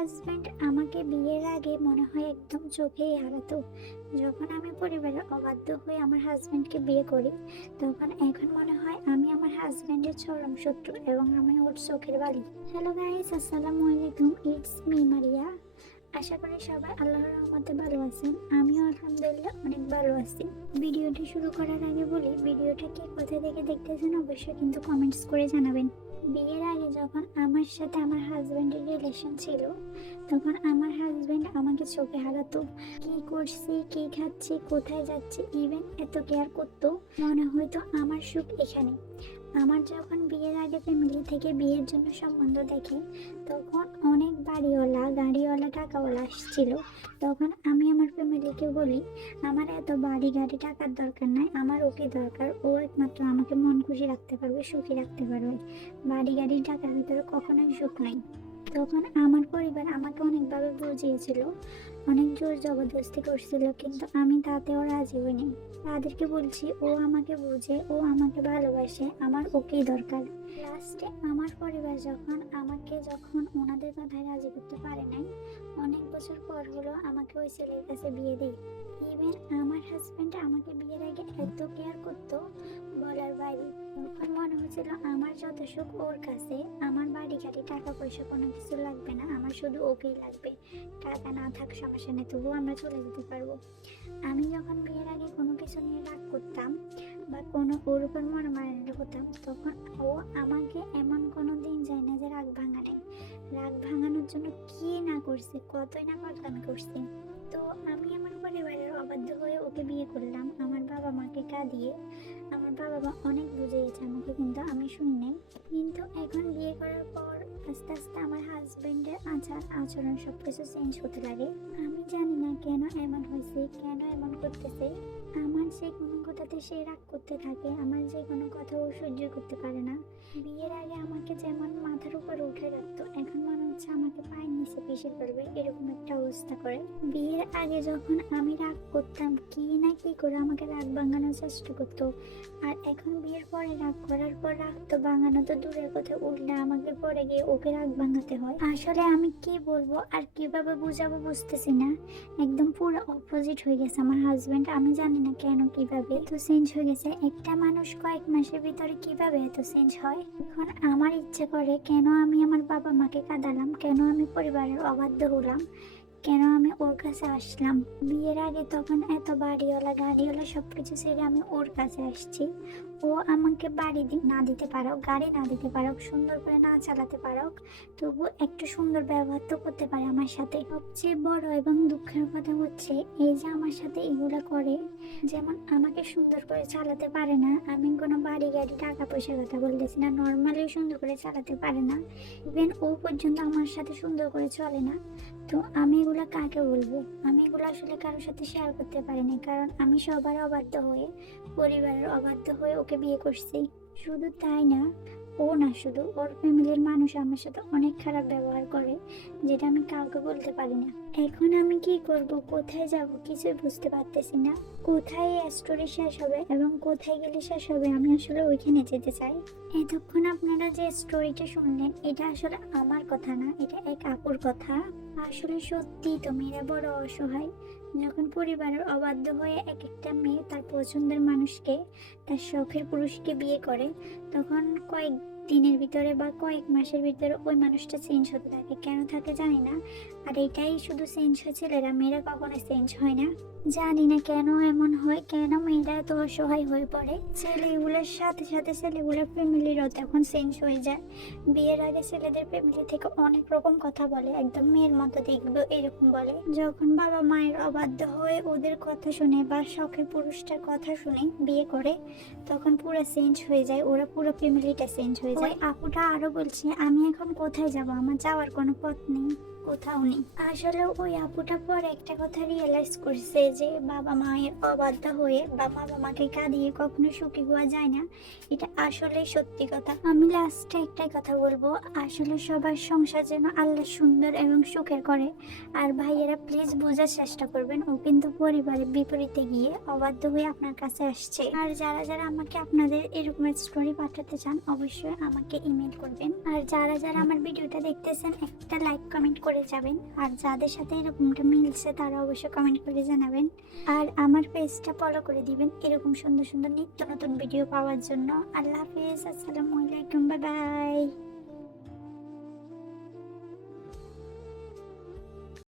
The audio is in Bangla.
হাজবেন্ড আমাকে বিয়ের আগে মনে হয় একদম চোখেই হারাতো। যখন আমি পরিবারের অবাধ্য হয়ে আমার হাজবেন্ডকে বিয়ে করি, তখন এখন মনে হয় আমি আমার হাজবেন্ডের চরম শত্রু এবং আমি ওর চোখের বালি। হ্যালো গাইস, আসসালামু আলাইকুম, ইটস মি মারিয়া। আশা করি সবাই আল্লাহর রহমতে ভালো আছেন। আমিও আলহামদুলিল্লাহ অনেক ভালো আছি। ভিডিওটি শুরু করার আগে বলি, ভিডিওটা কে কোথা থেকে দেখতেছেন অবশ্যই কিন্তু কমেন্টস করে জানাবেন। বিয়ের আগে যখন আমার সাথে আমার হাজবেন্ডের রিলেশন ছিল, তখন আমার হাজবেন্ড আমাকে চোখে হারাতো। কি করছি, কি খাচ্ছি, কোথায় যাচ্ছি, ইভেন এত কেয়ার করতো। মনে হয়তো আমার সুখ এখানে। আমার যখন বিয়ের আগে ফ্যামিলি থেকে বিয়ের জন্য সম্বন্ধ দেখে, তখন অনেক বাড়িওয়ালা, গাড়িওয়ালা, টাকাওয়ালা আসছিল। তখন আমি আমার ফ্যামিলিকে বলি, আমার এত বাড়ি গাড়ি টাকার দরকার নাই, আমার ওকে দরকার। ও একমাত্র আমাকে মন খুশি রাখতে পারবে, সুখী রাখতে পারবে। বাড়ি গাড়ি টাকার ভিতরে কখনোই সুখ নাই। তখন আমার পরিবার আমাকে অনেকভাবে বুঝিয়েছিল, অনেক জোর জবরদস্তি করছিল, কিন্তু আমি তাতেও রাজি হইনি। তাদেরকে বলছি ও আমাকে বুঝে, ও আমাকে ভালোবাসে, আমার ওকেই দরকার। লাস্টে আমার পরিবার যখন ওনাদের কথায় রাজি করতে পারে নাই, অনেক বছর পর হলো আমাকে ওই ছেলের কাছে বিয়ে দিই। ইভেন আমার হাজবেন্ড আমাকে বিয়ের আগে এত কেয়ার করতো, বলার বাইরে। তখন মনে হচ্ছিল আমার যত সুখ ওর কাছে, আমার বাড়ি গাড়ি টাকা পয়সা কোনো কিছু লাগবে না, আমার শুধু ওকেই লাগবে। টাকা না থাক সমস্যা নেই, তবুও আমরা চলে যেতে পারবো। আমি যখন বিয়ের আগে কোনো কিছু নিয়ে রাগ করতাম বা কোনো ওর উপর মারামারি হতাম, তখন ও আমাকে এমন কোনো দিন যায় না যে রাগ ভাঙা নেই। রাগ ভাঙানোর জন্য কি না করছে, কতই না পাগলামি করছে। তো আমি আমার পরিবারের অবাধ্য হয়ে ওকে বিয়ে করলাম, আমার বাবা মাকে কাঁদিয়ে। আমার বাবা মা অনেক বুঝিয়েছে আমাকে, কিন্তু আমি শুনি নাই। কিন্তু এখন বিয়ে করার পর আস্তে আস্তে আমার হাজবেন্ডের আচার আচরণ সবকিছু চেঞ্জ হতে লাগে। আমি জানি না কেন এমন হয়েছে, কেন এমন করতেছে। আমার যে কোনো কথাতে সে রাগ করতে থাকে, আমার যে কোনো কথা ও সহ্য করতে পারে না। বিয়ের আগে আমাকে যেমন মাথার উপরে উঠে রাখতো, এখন মনে হচ্ছে আমাকে পায়ের নিচে পিষে ফেলবে, এরকম একটা অবস্থা করে। বিয়ের আগে যখন আমি রাগ করতাম, কি না কি করে আমাকে রাগ ভাঙানোর চেষ্টা করতো। আর এখন বিয়ের পরে রাগ করার পর রাগ তো ভাঙানো তো দূরের কথা, উল্টা আমাকে পরে গিয়ে ওকে রাগ ভাঙাতে হয়। আসলে আমি কি বলবো আর কিভাবে বুঝাবো বুঝতেছি না। একদম পুরো অপোজিট হয়ে গেছে আমার হাজবেন্ড। আমি জানি না কেন, কিভাবে এত চেঞ্জ হয়ে গেছে। একটা মানুষ কয়েক মাসের ভিতরে কিভাবে এত চেঞ্জ হয়। এখন আমার ইচ্ছে করে, কেন আমি আমার বাবা মাকে কাঁদালাম, কেন আমি পরিবারের অবাধ্য হলাম, কেন আমি ওর কাছে আসলাম। বিয়ের আগে তখন এত বাড়িওয়ালা গাড়িওয়ালা সবকিছু ছেড়ে আমি ওর কাছে আসছি। ও আমাকে বাড়ি না দিতে পারো, গাড়ি না দিতে পারো, সুন্দর করে না চালাতে পারো, তবু একটু সুন্দর ব্যবহার তো করতে পারে আমার সাথে। সবচেয়ে বড় এবং দুঃখের কথা হচ্ছে, এই যে আমার সাথে এগুলা করে, যেমন আমাকে সুন্দর করে চালাতে পারে না। আমি কোনো বাড়ি গাড়ি টাকা পয়সার কথা বলতেছি না, নর্মালি সুন্দর করে চালাতে পারে না। ইভেন ও পর্যন্ত আমার সাথে সুন্দর করে চলে না। তো আমি এগুলা কাকে বলবো? আমি এগুলো আসলে কারোর সাথে শেয়ার করতে পারিনি, কারণ আমি সবার অবাধ্য হয়ে, পরিবারের অবাধ্য হয়ে ওকে বিয়ে করছি। শুধু তাই না, ও না, শুধু ওর ফ্যামিলির মানুষ আমার সাথে অনেক খারাপ ব্যবহার করে, যেটা আমি কাউকে বলতে পারি না। এখন আমি কি করব, কোথায় যাব, কিছুই বুঝতে পারতেছি না। কোথায় স্টোরি শেষ হবে এবং কোথায় গেলে শেষ হবে, আমি আসলে ওইখানে যেতে চাই। এতক্ষণ আপনারা যে স্টোরিটা শুনলেন, এটা আসলে আমার কথা না, এটা এক আপুর কথা। আসলে সত্যি তো মেয়েরা বড় অসহায়। যখন পরিবারের অবাধ্য হয়ে এক একটা মেয়ে তার পছন্দের মানুষকে, তার শখের পুরুষকে বিয়ে করে, তখন কয়েক দিনের ভিতরে বা কয়েক মাসের ভিতরে ওই মানুষটা চেঞ্জ হতে থাকে। কেন থাকে জানি না। আর এটাই শুধু চেঞ্জ হয় ছেলেরা, মেয়েরা কখনো চেঞ্জ হয় না। জানি না কেন এমন হয়, কেন মেয়েরা এত অসহায় হয়ে পড়ে। ছেলেগুলোর সাথে সাথে ছেলেগুলোর ফ্যামিলিরও তখন চেঞ্জ হয়ে যায়। বিয়ের আগে ছেলেদের ফ্যামিলি থেকে অনেক রকম কথা বলে, একদম মেয়ের মতো দেখবে এরকম বলে। যখন বাবা মায়ের অবাধ্য হয়ে ওদের কথা শুনে বা শখের পুরুষটার কথা শুনে বিয়ে করে, তখন পুরো চেঞ্জ হয়ে যায়, ওরা পুরো ফ্যামিলিটা চেঞ্জ হয়ে যায়। ওই আপুটা আরো বলছে, আমি এখন কোথায় যাব, আমার যাওয়ার কোনো পথ নেই, কোথাও নেই। আসলে ওই আপুটা পরে একটা কথা রিয়েলাইজ করছে, যে বাবা মায়ের অবাধ্য হয়ে বা বাবা মাকে কাঁদিয়ে কখনো সুখী হওয়া যায় না। এটা আসলে সত্যি কথা। আমি লাস্টে একটাই কথা বলবো, আসলে সবার সংসার যেন আল্লাহ সুন্দর এবং সুখের করে। আর ভাইয়েরা প্লিজ বোঝার চেষ্টা করবেন, ও কিন্তু পরিবারের বিপরীতে গিয়ে অবাধ্য হয়ে আপনার কাছে আসছে। আর যারা যারা আমাকে আপনাদের এরকম স্টোরি পাঠাতে চান, অবশ্যই আমাকে ইমেল করবেন। আর যারা যারা আমার ভিডিওটা দেখতেছেন একটা লাইক কমেন্ট করে যাবেন। আর যাদের সাথে এরকমটা মিলছে তারা অবশ্যই কমেন্ট করে জানাবেন। আর আমার পেজটা ফলো করে দিবেন এরকম সুন্দর সুন্দর নিত্য নতুন ভিডিও পাওয়ার জন্য। আল্লাহ হাফিজ, আসসালামু আলাইকুম, বাই বাই।